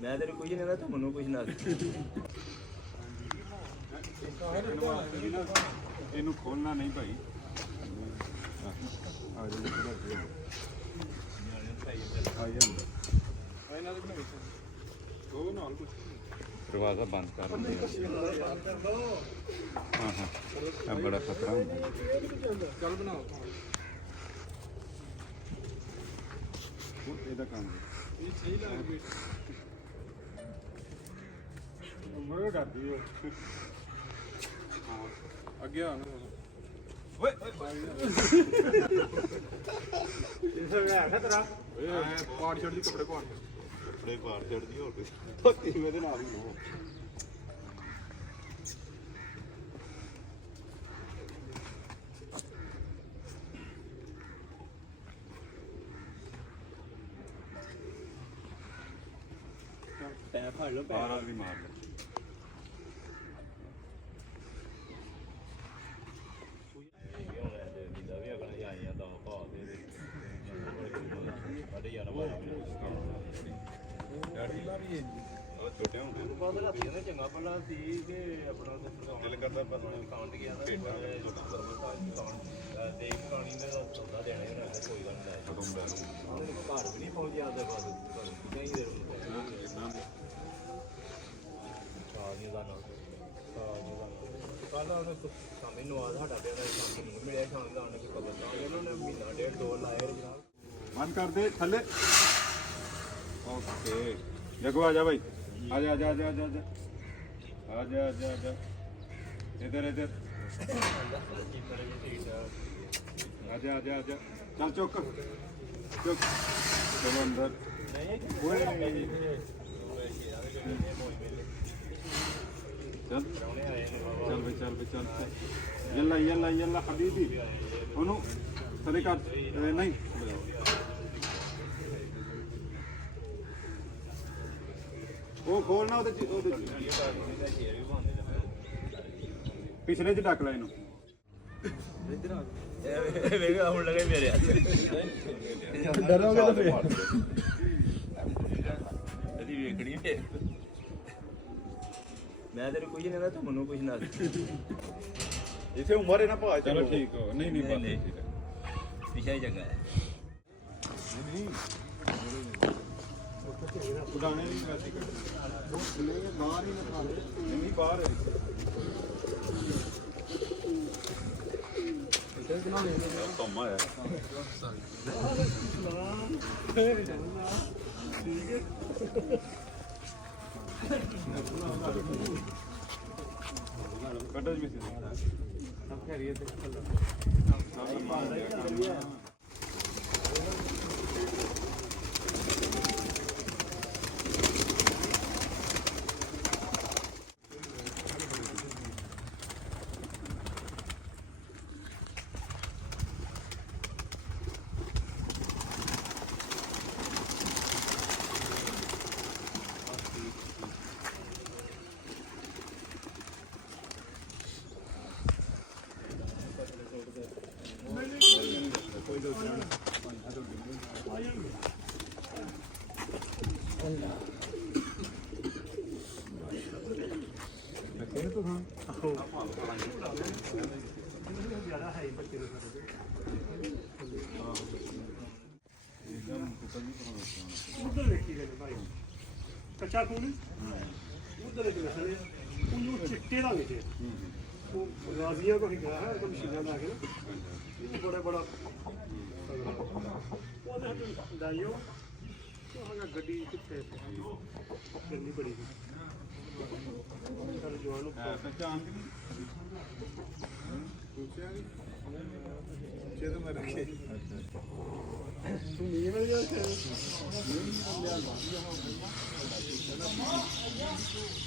ਮੈਂ ਤੇਰੇ ਕੁਝ ਨਹੀਂ ਕਹਿੰਦਾ ਤੂੰ ਮੈਨੂੰ ਕੁਝ ਨਾ ਇਹਨੂੰ ਖੋਲਣਾ ਨਹੀਂ ਭਾਈ ਆ ਜਾ ਉਹ ਨਾਲ ਕੁਝ ਦਰਵਾਜ਼ਾ ਬੰਦ ਕਰ ਦਿੰਦੇ ਹਾਂ ਇਹ ਬੜਾ ਖਤਰਾ ਹੁੰਦਾ ਚੱਲ ਬਣਾਓ ਇਹਦਾ ਕੰਮ ਇਹ ਸਹੀ ਲੱਗ ਗਈ ਮਰ ਕਰਦੀ ਉਹ ਹਾਂ ਅੱਗੇ ਆ ਨਾ ਓਏ ਇਹ ਹੈ ਖਤਰਾ ਪਾੜ ਛੱਡਦੀ ਕੱਪੜੇ ਪਾਣ ਕੱਪੜੇ ਪਾੜ ਛੱਡਦੀ ਹੋਰ ਕੁਝ ਧੋਤੀ ਮੇਰੇ ਨਾਲ ਹੀ ਹੋ ਪੈਰ ਫੜ ਲਓ ਬਾਹਰ ਵੀ ਮਾਰ ਲਓ ਛੋਟੇ ਹੁੰਦੇ ਚੰਗਾ ਭਲਾ ਸੀ ਕਿ ਆਪਣਾ ਦਿਲ ਕਰਦਾ ਬਸ ਕਾਉਂਟ ਗਿਆ ਨਾ ਦੇਖ ਕਾਣੀ ਦਾ ਸੌਦਾ ਦੇਣਾ ਹੀ ਰਹਿੰਦਾ ਕੋਈ ਗੱਲ ਨਹੀਂ ਘਰ ਵੀ ਨਹੀਂ ਪਹੁੰਚਿਆ ਤੇ ਬਸ ਕਈ ਦੇਰ ਸਾਲੀਆਂ ਦਾ ਨਾਮ ਕੱਲ ਉਹਨੇ ਸਾਹਮਣੇ ਨਵਾਜ਼ ਸਾਡਾ ਪਿਆ ਸ਼ਾਮ ਨੂੰ ਮਿਲਿਆ ਸ਼ਾਮ ਦਾ ਉਹਨੇ ਕੋਈ ਖਬਰ ਨਾ ਉਹਨਾਂ ਨੇ ਮਹੀਨਾ ਡੇਢ ਦੋ ਲਾਇਆ ਜਨਾਬ ਬੰਦ ਕਰ ਦੇ ਥੱਲੇ ਓਕੇ ਜਗੋ ਆ ਜਾ ਭਾਈ ਆ ਜਾ ਆ ਜਾ ਆ ਜਾ ਆ ਜਾ ਆ ਜਾ ਆ ਜਾ ਆ ਜਾ ਇਧਰ ਇਧਰ ਆ ਜਾ ਆ ਜਾ ਆ ਜਾ ਚੱਲ ਚੁੱਕ ਚੁੱਕ ਚਲੋ ਅੰਦਰ ਓਏ ਚੱਲ ਚੱਲ ਬਈ ਚੱਲ ਬਈ ਚੱਲ ਯੱਲਾ ਯੱਲਾ ਯੱਲਾ ਹਬੀਬੀ ਉਹਨੂੰ ਸਰੇ ਕਰ ਨਹੀਂ ਉਹ ਖੋਲਣਾ ਉਹਦੇ ਪਿਛਲੇ ਚ ਡੱਕ ਲੈ ਇਹਨੂੰ ਵੇਖ ਹੁਣ ਲੱਗੇ ਮੇਰੇ ਡਰੋਗੇ ਤਾਂ ਫੇਰ ਇਹਦੀ ਵੇਖਣੀ ਫੇਰ ਮੈਂ ਤੇਰੇ ਕੁਝ ਨਹੀਂ ਕਹਿੰਦਾ ਤੂੰ ਮੈਨੂੰ ਕੁਝ ਨਾ ਇਥੇ ਉਮਰ ਹੈ ਨਾ ਭਾਜ ਚਲੋ ਠੀਕ ਹੋ ਨਹੀਂ ਨਹੀਂ ਬਸ ਠੀਕ ਹੈ ਪਿਛਾ ਹੀ ਚੰਗਾ ਹੈ ਉਡਾਣੇ ਨਹੀਂ ਵੈਸੇ ਕੱਢ ਬਾਹਰ ਹੀ ਨਾ ਖਾ ਲੈ ਨਹੀਂ ਬਾਹਰ ਹੈ ਕੰਮਾ ਹੈ ਕੱਢੋ ਜੀ ਸਭ ਖੈਰੀਅਤ ਤੇ ਸਭ ਮਾਰ ਦਿਆ ਕੰਮ ਕੱਚਾ ਖੂਨ ਉਧਰ ਇੱਕ ਨਸਲ ਹੈ ਉਹਨੂੰ ਚਿੱਟੇ ਦਾ ਵਿੱਚ ਉਹ ਰਾਜ਼ੀਆ ਕੋ ਗਿਆ ਹੈ ਉਹ ਮਸ਼ੀਨਾਂ ਲਾ ਕੇ ਨਾ ਇਹ ਬੜਾ ਬੜਾ ਉਹਦੇ ਦਾਈਓ ਉਹ ਗੱਡੀ ਕਿੱਥੇ ਗੱਡੀ ਬੜੀ ਸਾਰੇ ਜਵਾਨ ਨੂੰ ਪਹਿਚਾਨ ਕਿ ਨਹੀਂ ਪੁੱਛਿਆ ਨਹੀਂ ਚੇਤ ਮਰ ਕੇ ਤੂੰ ਨਹੀਂ ਮਿਲ ਜਾ